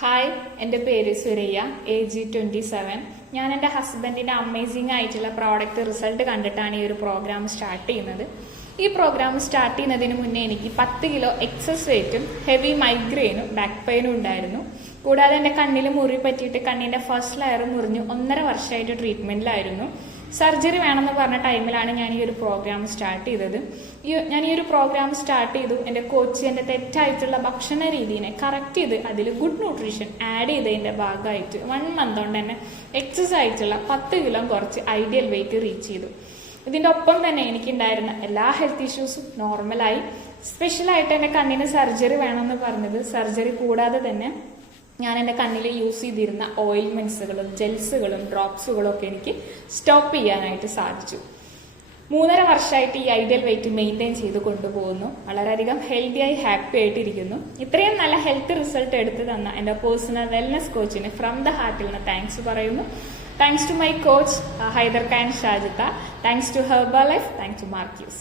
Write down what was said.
Hi എന്റെ പേര് Suraiya A G twenty seven ഞാൻ എന്റെ ഹസ്ബൻഡിന്റെ അമേസിംഗ് ആയിട്ടുള്ള പ്രോഡക്റ്റ് റിസൾട്ട് കണ്ടിട്ടാണ് ഈ ഒരു പ്രോഗ്രാം സ്റ്റാർട്ട് ചെയ്യുന്നത്. ഈ പ്രോഗ്രാം സ്റ്റാർട്ട് ചെയ്യുന്നതിന് മുന്നേ എനിക്ക് പത്ത് കിലോ എക്സസ് വെയിറ്റും ഹെവി മൈഗ്രെയിനും ബാക്ക് പെയിനും ഉണ്ടായിരുന്നു. കൂടാതെ എന്റെ കണ്ണിൽ മുറി പറ്റിയിട്ട് കണ്ണിന്റെ ഫസ്റ്റ് ലെയർ മുറിഞ്ഞു ഒന്നര വർഷമായിട്ട് ട്രീറ്റ്മെന്റിലായിരുന്നു സർജറി വേണമെന്ന് പറഞ്ഞ ടൈമിലാണ് ഞാൻ ഈ ഒരു പ്രോഗ്രാം സ്റ്റാർട്ട് ചെയ്തത്. ഈ ഞാൻ ഈ ഒരു പ്രോഗ്രാം സ്റ്റാർട്ട് ചെയ്തു. എന്റെ കോച്ച് എന്റെ തെറ്റായിട്ടുള്ള ഭക്ഷണ രീതിനെ കറക്റ്റ് ചെയ്ത് അതിൽ ഗുഡ് ന്യൂട്രീഷൻ ആഡ് ചെയ്തതിന്റെ ഭാഗമായിട്ട് വൺ മന്ത് കൊണ്ട് തന്നെ എക്സസ് ആയിട്ടുള്ള പത്ത് കിലോ കുറച്ച് ഐഡിയൽ വെയിറ്റ് റീച്ച് ചെയ്തു. ഇതിന്റെ ഒപ്പം തന്നെ എനിക്കുണ്ടായിരുന്ന എല്ലാ ഹെൽത്ത് ഇഷ്യൂസും നോർമലായി സ്പെഷ്യലായിട്ട് എന്റെ കണ്ണിന് സർജറി വേണമെന്ന് പറഞ്ഞത് സർജറി കൂടാതെ തന്നെ ഞാൻ എന്റെ കണ്ണിൽ യൂസ് ചെയ്തിരുന്ന ഓയിൽമെന്റ്സുകളും ജെൽസുകളും ഡ്രോപ്സുകളും ഒക്കെ എനിക്ക് സ്റ്റോപ്പ് ചെയ്യാനായിട്ട് സാധിച്ചു. മൂന്നര വർഷമായിട്ട് ഈ ഐഡിയൽ വെയിറ്റ് മെയിന്റെയിൻ ചെയ്ത് കൊണ്ടുപോകുന്നു. വളരെയധികം ഹെൽത്തിയായി ഹാപ്പി ആയിട്ടിരിക്കുന്നു. ഇത്രയും നല്ല ഹെൽത്ത് റിസൾട്ട് എടുത്തു തന്ന എന്റെ പേഴ്സണൽ വെൽനസ് കോച്ചിന് ഫ്രം ദ ഹാർട്ടിൽ നിന്ന് താങ്ക്സ് പറയുന്നു. Thanks to my coach Haider Khan ഷാജിത്ത. Thanks to Herbalife thanks to Marcuse